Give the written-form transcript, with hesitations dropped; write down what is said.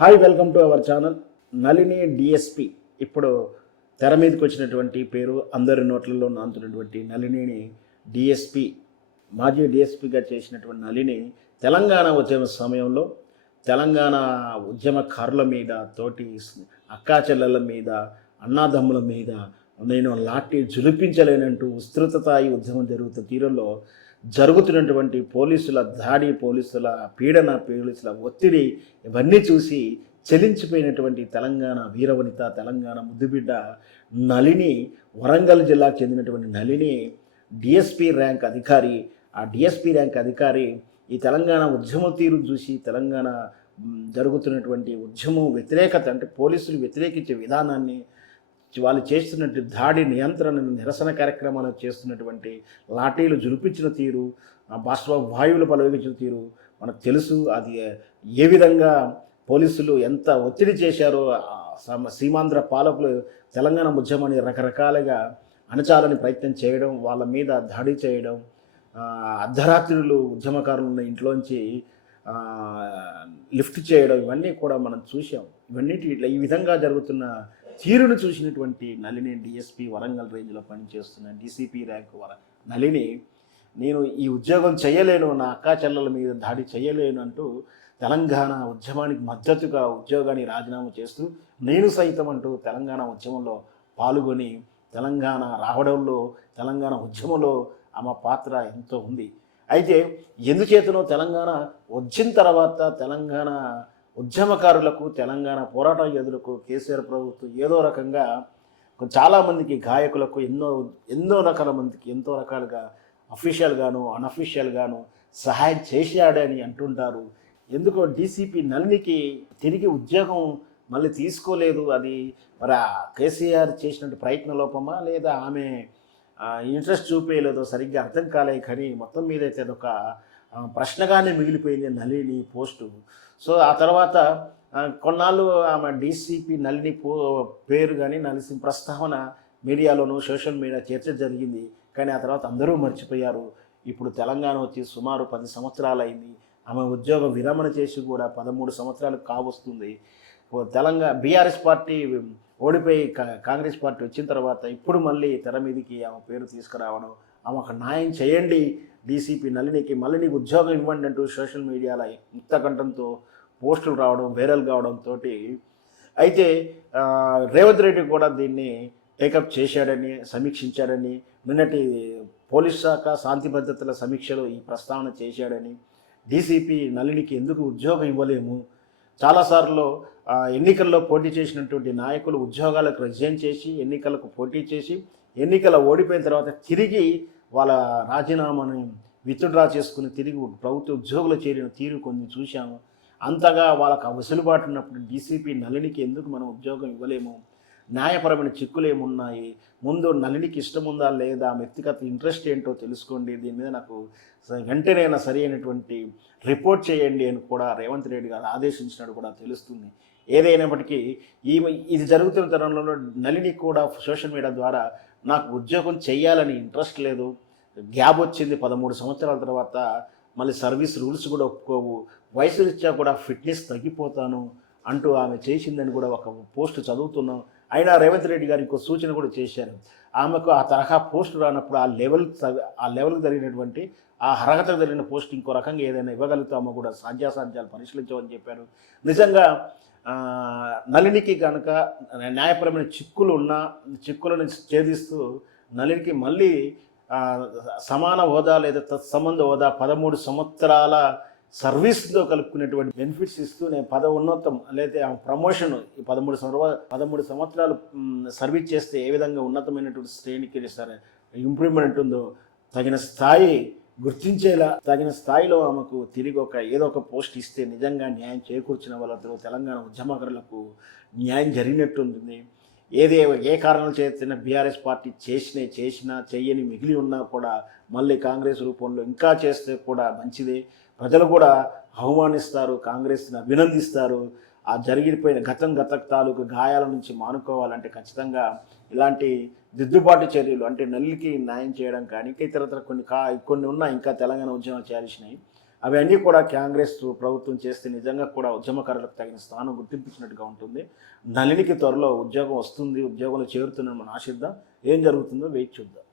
Hi, welcome to our channel. Nalini DSP ఇప్పుడు తెర మీదకి వచ్చినటువంటి పేరు, అందరి నోట్లలో నానుతున్నటువంటి నళినిని డిఎస్పి, మాజీ డిఎస్పిగా చేసినటువంటి నళిని తెలంగాణ ఉద్యమ సమయంలో తెలంగాణ ఉద్యమకారుల మీద, తోటి అక్కా చెల్లెల మీద, అన్నాదమ్ముల మీద నేను లాఠీ జులిపించలేనంటూ విస్తృత స్థాయి ఉద్యమం జరుగుతున్న తీరులో జరుగుతున్నటువంటి పోలీసుల దాడి, పోలీసుల పీడన, పోలీసుల ఒత్తిడి ఇవన్నీ చూసి చెలించిపోయినటువంటి తెలంగాణ వీరవనిత, తెలంగాణ ముద్దుబిడ్డ నళిని, వరంగల్ జిల్లాకు చెందినటువంటి నళిని డిఎస్పి ర్యాంక్ అధికారి. ఆ డిఎస్పి ర్యాంక్ అధికారి ఈ తెలంగాణ ఉద్యమ తీరు చూసి, తెలంగాణ జరుగుతున్నటువంటి ఉద్యమం వ్యతిరేకత, అంటే పోలీసులు వ్యతిరేకించే విధానాన్ని, వాళ్ళు చేస్తున్నట్టు దాడి, నియంత్రణను, నిరసన కార్యక్రమాలు చేస్తున్నటువంటి లాఠీలు జులిపించిన తీరు, బాష్ప వాయువులు ప్రయోగించిన తీరు మనకు తెలుసు. అది ఏ విధంగా పోలీసులు ఎంత ఒత్తిడి చేశారో, సీమాంధ్ర పాలకులు తెలంగాణ ఉద్యమాన్ని రకరకాలుగా అణచాలని ప్రయత్నం చేయడం, వాళ్ళ మీద దాడి చేయడం, అర్ధరాత్రులు ఉద్యమకారులను ఇంట్లోంచి లిఫ్ట్ చేయడం, ఇవన్నీ కూడా మనం చూసాం. ఇవన్నిటి ఈ విధంగా జరుగుతున్న తీరును చూసినటువంటి నళిని డిఎస్పి, వరంగల్ రేంజ్లో పనిచేస్తున్న డీసీపీ ర్యాంక్ నళిని, నేను ఈ ఉద్యోగం చేయలేను, నా అక్కా చెల్లెల మీద దాడి చేయలేను అంటూ తెలంగాణ ఉద్యమానికి మద్దతుగా ఉద్యోగాన్ని రాజీనామా చేస్తూ, నేను సైతం అంటూ తెలంగాణ ఉద్యమంలో పాల్గొని, తెలంగాణ రావడంలో, తెలంగాణ ఉద్యమంలో ఆమె పాత్ర ఎంతో ఉంది. అయితే ఎందుచేతనో తెలంగాణ వచ్చిన తర్వాత తెలంగాణ ఉద్యమకారులకు, తెలంగాణ పోరాట యోధులకు కేసీఆర్ ప్రభుత్వం ఏదో రకంగా చాలామందికి, గాయకులకు ఎన్నో రకాల మందికి ఎంతో రకాలుగా అఫీషియల్గాను అన్అఫీషియల్గాను సహాయం చేశాడని అంటుంటారు. ఎందుకో డీసీపీ నళినికి తిరిగి ఉద్యోగం మళ్ళీ తీసుకోలేదు. అది మరి కేసీఆర్ చేసినట్టు ప్రయత్న లోపమా, లేదా ఆమె ఇంట్రెస్ట్ చూపేయలేదో సరిగ్గా అర్థం కాలేదు. కానీ మొత్తం మీద అయితే అదొక ప్రశ్నగానే మిగిలిపోయింది నళిని పోస్టు. సో ఆ తర్వాత కొన్నాళ్ళు ఆమె డీసీపీ నళిని పేరు కానీ, నళిని ప్రస్తావన మీడియాలోనూ, సోషల్ మీడియా చర్చ జరిగింది. కానీ ఆ తర్వాత అందరూ మర్చిపోయారు. ఇప్పుడు తెలంగాణ వచ్చి సుమారు 10 సంవత్సరాలు అయింది. ఆమె ఉద్యోగం విరమణ చేసి కూడా 13 సంవత్సరాలు కావస్తుంది. తెలంగాణ బీఆర్ఎస్ పార్టీ ఓడిపోయి కాంగ్రెస్ పార్టీ వచ్చిన తర్వాత ఇప్పుడు మళ్ళీ తెర మీదకి ఆమె పేరు తీసుకురావడం, ఆమెకు న్యాయం చేయండి డీసీపీ నళినికి, మళ్ళీ నీకు ఉద్యోగం ఇవ్వండి అంటూ సోషల్ మీడియాలో ముక్తకంఠంతో పోస్టులు రావడం, వైరల్ కావడంతో అయితే రేవంత్ రెడ్డి కూడా దీన్ని టేకప్ చేశాడని, సమీక్షించాడని, నిన్నటి పోలీస్ శాఖ శాంతి భద్రతల సమీక్షలో ఈ ప్రస్తావన చేశాడని, డీసీపీ నళినికి ఎందుకు ఉద్యోగం ఇవ్వలేము, చాలాసార్లు ఎన్నికల్లో పోటీ చేసినటువంటి నాయకులు ఉద్యోగాలకు రిజైన్ చేసి, ఎన్నికలకు పోటీ చేసి, ఎన్నికల ఓడిపోయిన తర్వాత తిరిగి వాళ్ళ రాజీనామాను విత్డ్రా చేసుకుని తిరిగి ప్రభుత్వ ఉద్యోగులు చేరిన తీరు కొన్ని చూశాము. అంతగా వాళ్ళకు వెసులుబాటు ఉన్నప్పుడు డీసీపీ నళినికి ఎందుకు మనం ఉద్యోగం ఇవ్వలేము, న్యాయపరమైన చిక్కులు ఏమున్నాయి, ముందు నళినికి ఇష్టం ఉందా లేదా, వ్యక్తిగత ఇంట్రెస్ట్ ఏంటో తెలుసుకోండి, దీని మీద నాకు వెంటనే సరి అయినటువంటి రిపోర్ట్ చేయండి అని కూడా రేవంత్ రెడ్డి గారు ఆదేశించినట్టు కూడా తెలుస్తుంది. ఏదైనప్పటికీ ఇది జరుగుతున్న తరుణంలో నళిని కూడా సోషల్ మీడియా ద్వారా నాకు ఉద్యోగం చేయాలని ఇంట్రెస్ట్ లేదు, గ్యాప్ వచ్చింది 13 సంవత్సరాల తర్వాత, మళ్ళీ సర్వీస్ రూల్స్ కూడా ఒప్పుకోవు, వయసు రీత్యా కూడా ఫిట్నెస్ తగ్గిపోతాను అంటూ ఆమె చేసిందని కూడా ఒక పోస్ట్ చదువుతున్నాం. అయినా రేవంత్ రెడ్డి గారు ఇంకో సూచన కూడా చేశారు. ఆమెకు ఆ తరహా పోస్టు రానప్పుడు ఆ లెవెల్కి జరిగినటువంటి, ఆ అర్హతకు జరిగిన పోస్ట్ ఇంకో రకంగా ఏదైనా ఇవ్వగలుగుతామో కూడా సాధ్యాసాధ్యాలు పరిశీలించమని చెప్పారు. నిజంగా నళినికి కనుక న్యాయపరమైన చిక్కులను ఛేదిస్తూ నళినికి మళ్ళీ సమాన హోదా లేదా తత్సంబంధ హోదా 13 సంవత్సరాల సర్వీస్తో కలుపుకునేటువంటి బెనిఫిట్స్ ఇస్తూ, నేను పదోన్నతం లేదా ప్రమోషన్, ఈ 13 సంవత్సరాలు సర్వీస్ చేస్తే ఏ విధంగా ఉన్నతమైనటువంటి శ్రేణికి ఇంప్రూవ్మెంట్ ఉందో తగిన స్థాయి గుర్తించేలా, తగిన స్థాయిలో ఆమెకు తిరిగి ఏదో ఒక పోస్ట్ ఇస్తే నిజంగా న్యాయం చేకూర్చిన వాళ్ళతో తెలంగాణ ఉద్యమకారులకు న్యాయం జరిగినట్టుంటుంది. ఏ కారణాలు చేస్తున్న బీఆర్ఎస్ పార్టీ చేసినా చెయ్యని మిగిలి ఉన్నా కూడా మళ్ళీ కాంగ్రెస్ రూపంలో ఇంకా చేస్తే కూడా మంచిదే. ప్రజలు కూడా అవమానిస్తారు, కాంగ్రెస్ని అభినందిస్తారు. ఆ జరిగిపోయిన గత తాలూకు గాయాల నుంచి మానుకోవాలంటే ఖచ్చితంగా ఇలాంటి దిద్దుబాటు చర్యలు, అంటే నల్లికి న్యాయం చేయడం కానీ, ఇంకా ఇతరత్ర కొన్ని ఉన్నాయి ఇంకా తెలంగాణ ఉద్యమాలు చేయాల్సినవి. అవన్నీ కూడా కాంగ్రెస్ ప్రభుత్వం చేస్తే నిజంగా కూడా ఉద్యమకారులకు తగిన స్థానం గుర్తింపించినట్టుగా ఉంటుంది. నళినికి త్వరలో ఉద్యోగం వస్తుంది, ఉద్యోగంలో చేరుతుందని మనం ఆశిద్దాం. ఏం జరుగుతుందో వెయిట్ చూద్దాం.